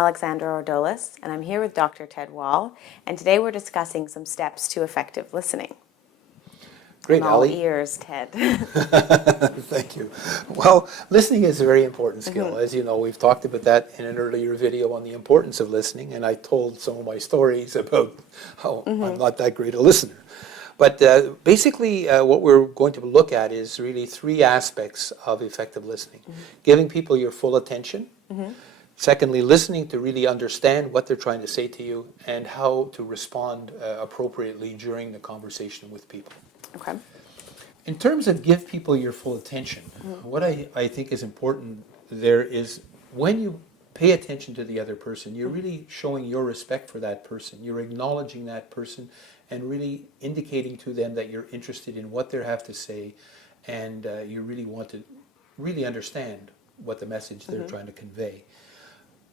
Alexandra Ordolis, and I'm here with Dr. Ted Wall, and today we're discussing some steps to effective listening. Great, I'm all Ali. ears, Ted. Thank you. Well, listening is a very important skill. As you know, we've talked about that in an earlier video on the importance of listening, and I told some of my stories about how I'm not that great a listener. But basically, what we're going to look at is really three aspects of effective listening. Giving people your full attention. Secondly, listening to really understand what they're trying to say to you and how to respond appropriately during the conversation with people. Okay. In terms of give people your full attention, what I think is important there is when you pay attention to the other person, you're really showing your respect for that person. You're acknowledging that person and really indicating to them that you're interested in what they have to say, and you really want to really understand what the message they're trying to convey.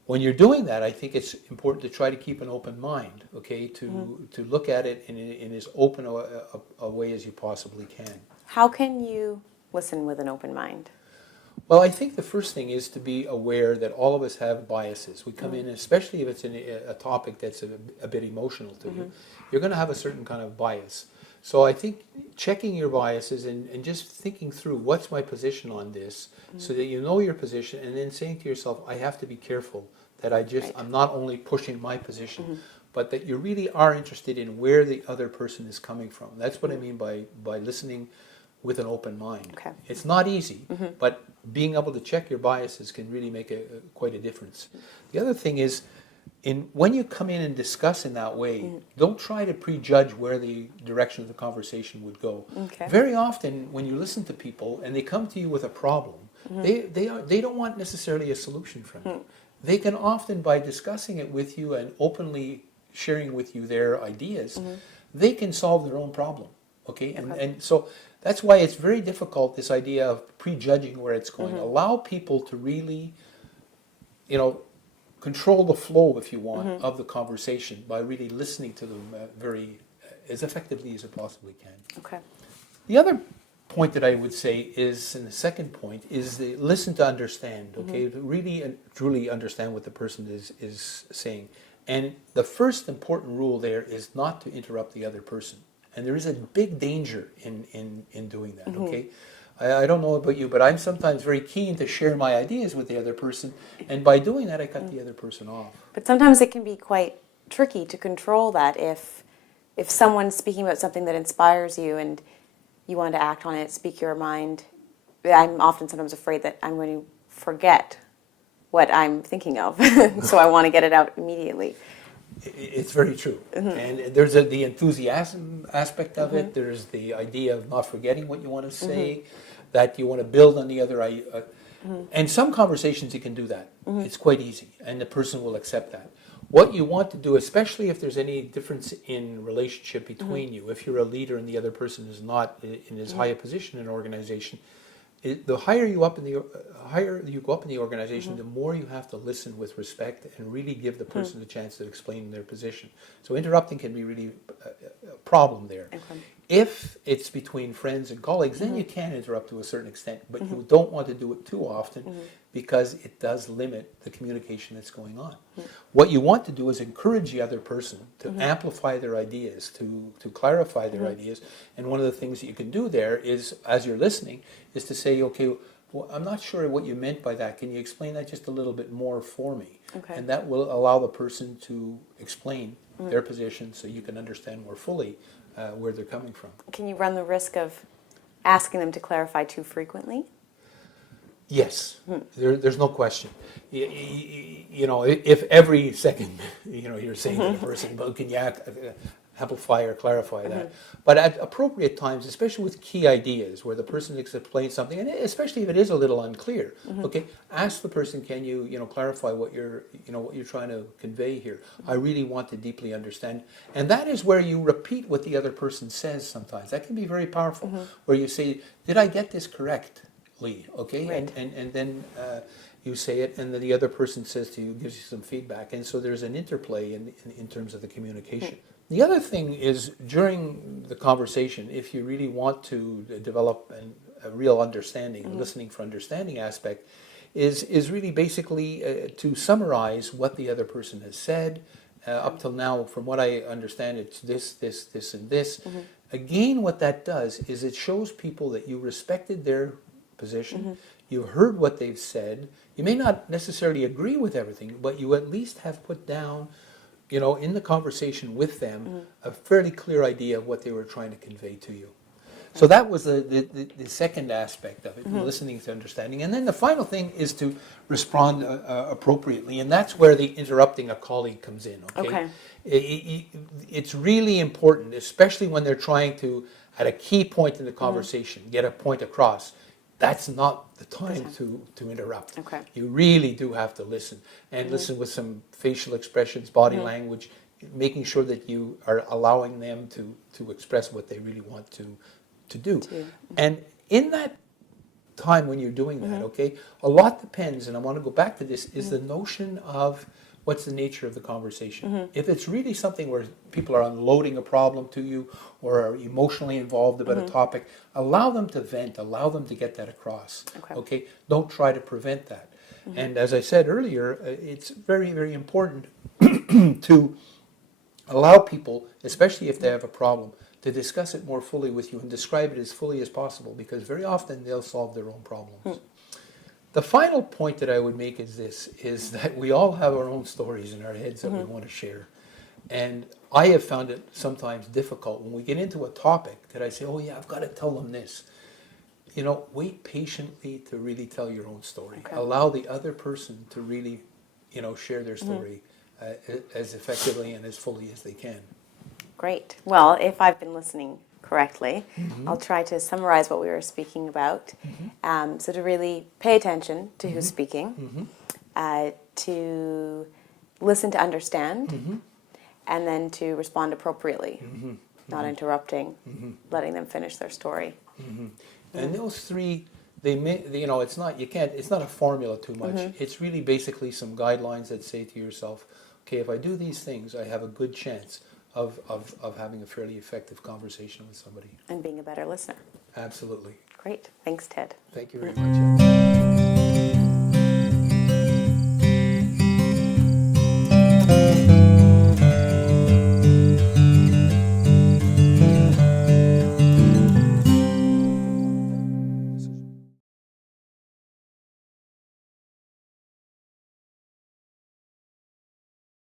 When you're doing that, I think it's important to try to keep an open mind, okay, to look at it in as open a way as you possibly can. How can you listen with an open mind? Well, I think the first thing is to be aware that all of us have biases. We come in, especially if it's a topic that's a bit emotional to you, you're going to have a certain kind of bias. So I think checking your biases and just thinking through what's my position on this so that you know your position, and then saying to yourself, I have to be careful that I'm not only pushing my position, but that you really are interested in where the other person is coming from. That's what I mean by listening with an open mind. Okay. It's not easy, but being able to check your biases can really make quite a difference. The other thing is, when you come in and discuss in that way, don't try to prejudge where the direction of the conversation would go. Okay. Very often, when you listen to people and they come to you with a problem, they don't want necessarily a solution from you. They can often, by discussing it with you and openly sharing with you their ideas, they can solve their own problem. Okay, and so that's why it's very difficult, this idea of prejudging where it's going. Allow people to really, control the flow, if you want, of the conversation by really listening to them as effectively as you possibly can. Okay. The other point that I would say is, and the second point, is the listen to understand, okay? To really and truly understand what the person is saying. And the first important rule there is not to interrupt the other person. And there is a big danger in doing that, okay? I don't know about you, but I'm sometimes very keen to share my ideas with the other person, and by doing that, I cut the other person off. But sometimes it can be quite tricky to control that if someone's speaking about something that inspires you and you want to act on it, speak your mind. I'm often sometimes afraid that I'm going to forget what I'm thinking of, so I want to get it out immediately. It's very true. And there's the enthusiasm aspect of it. There's the idea of not forgetting what you want to say, that you want to build on the other. And some conversations you can do that. It's quite easy, and the person will accept that. What you want to do, especially if there's any difference in relationship between you, if you're a leader and the other person is not in as high a position in an organization, the higher you go up in the organization, the more you have to listen with respect and really give the person a chance to explain their position. So interrupting can be really a problem there. Okay. If it's between friends and colleagues, then you can interrupt to a certain extent, but you don't want to do it too often because it does limit the communication that's going on. What you want to do is encourage the other person to amplify their ideas, to clarify their ideas. And one of the things that you can do there is, as you're listening, is to say, okay, well, I'm not sure what you meant by that. Can you explain that just a little bit more for me? Okay. And that will allow the person to explain their position so you can understand more fully where they're coming from. Can you run the risk of asking them to clarify too frequently? Yes, there's no question. If every second, you're saying to the person, well, can you amplify or clarify that? But at appropriate times, especially with key ideas where the person explains something, and especially if it is a little unclear, okay, ask the person, can you, clarify what you're trying to convey here? I really want to deeply understand. And that is where you repeat what the other person says sometimes. That can be very powerful, where you say, did I get this correct? Okay, right. and then you say it, and then the other person says to you, gives you some feedback, and so there's an interplay in terms of the communication. The other thing is, during the conversation, if you really want to develop a real understanding, listening for understanding aspect, is really basically to summarize what the other person has said. Up till now, from what I understand, it's this, this, this, and this. Again, what that does is it shows people that you respected their position, you heard what they've said. You may not necessarily agree with everything, but you at least have put down, you know, in the conversation with them, a fairly clear idea of what they were trying to convey to you. So that was the second aspect of it, listening to understanding. And then the final thing is to respond appropriately, and that's where the interrupting a colleague comes in, okay? It's really important, especially when they're trying to, at a key point in the conversation, get a point across. That's not the time to interrupt. Okay. You really do have to listen, and listen with some facial expressions, body language, making sure that you are allowing them to express what they really want to do. And in that time when you're doing that, okay, a lot depends, and I want to go back to this, is the notion of what's the nature of the conversation. If it's really something where people are unloading a problem to you or are emotionally involved about a topic, allow them to vent, allow them to get that across. Okay? Don't try to prevent that. And as I said earlier, it's very, very important to allow people, especially if they have a problem, to discuss it more fully with you and describe it as fully as possible, because very often they'll solve their own problems. The final point that I would make is this, is that we all have our own stories in our heads that we want to share. And I have found it sometimes difficult when we get into a topic that I say, oh yeah, I've got to tell them this. You know, wait patiently to really tell your own story. Allow the other person to really, you know, share their story as effectively and as fully as they can. Great. Well, if I've been listening correctly, I'll try to summarize what we were speaking about. So to really pay attention to who's speaking, to listen to understand, and then to respond appropriately, not interrupting, letting them finish their story. And those three, they may, you know, it's not, you can't, it's not a formula too much. It's really basically some guidelines that say to yourself, okay, if I do these things, I have a good chance of having a fairly effective conversation with somebody. And being a better listener. Absolutely. Great. Thanks, Ted. Thank you very much.